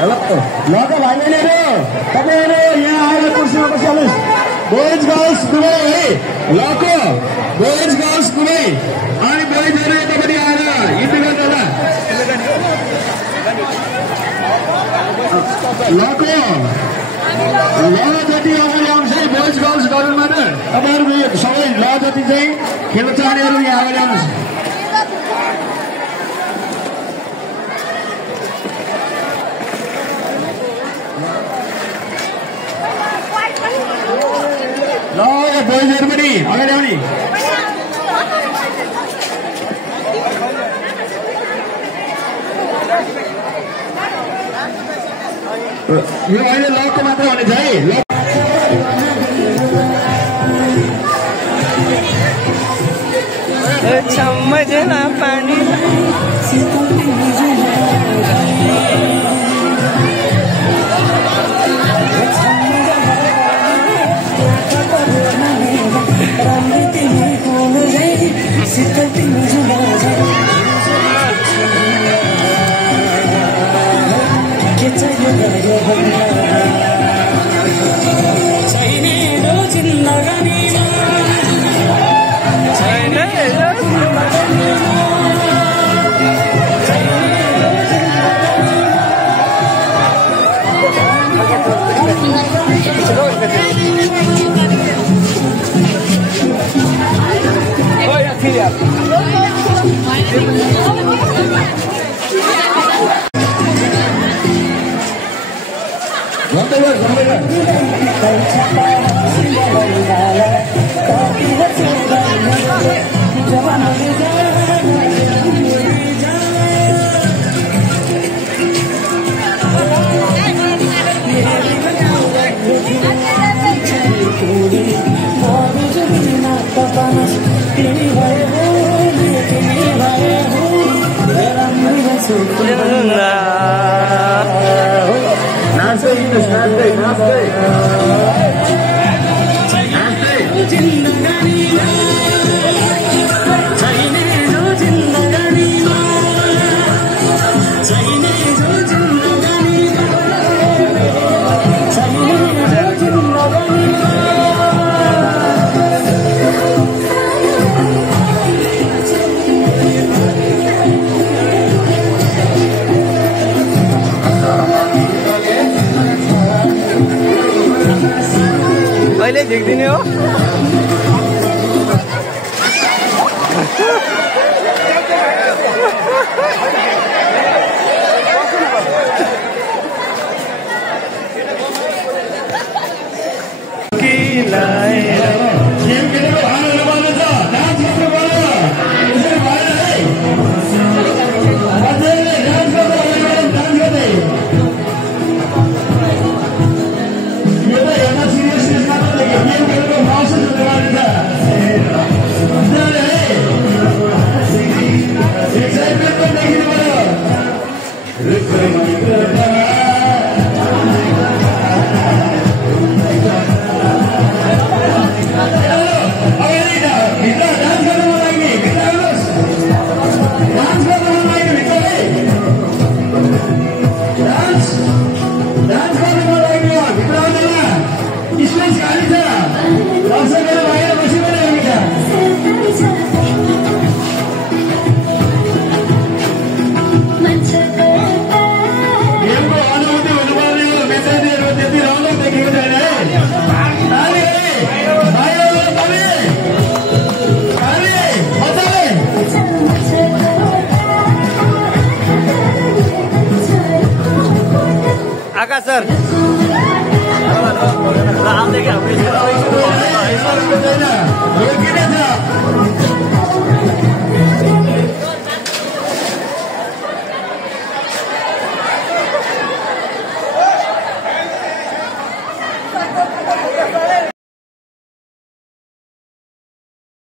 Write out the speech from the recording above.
ल त भाइ बहिनीहरू तपाईँहरू यहाँ आएर कुर्सीमा बसिहाल्नुहोस्। बोइज गर्ल्स दुवै है लको बोइज गर्ल्स दुवै अनि बोइजहरू यतापट्टि आएर इन्डिपेन्डेन्ट होला लको ल जति अगाडि आउनुहोस् है बोइज गर्ल्स गराउनुबाट तपाईँहरू सबै ल जति चाहिँ खेल्न चाहनेहरू यहाँ अगाडि आउनुहोस्। ल बोइजहरू पनि अगाडि आउने यो अहिले लकको मात्र हुनेछ है। समझना पानी कहिले झिक्दिने हो आकाश सर राम देखा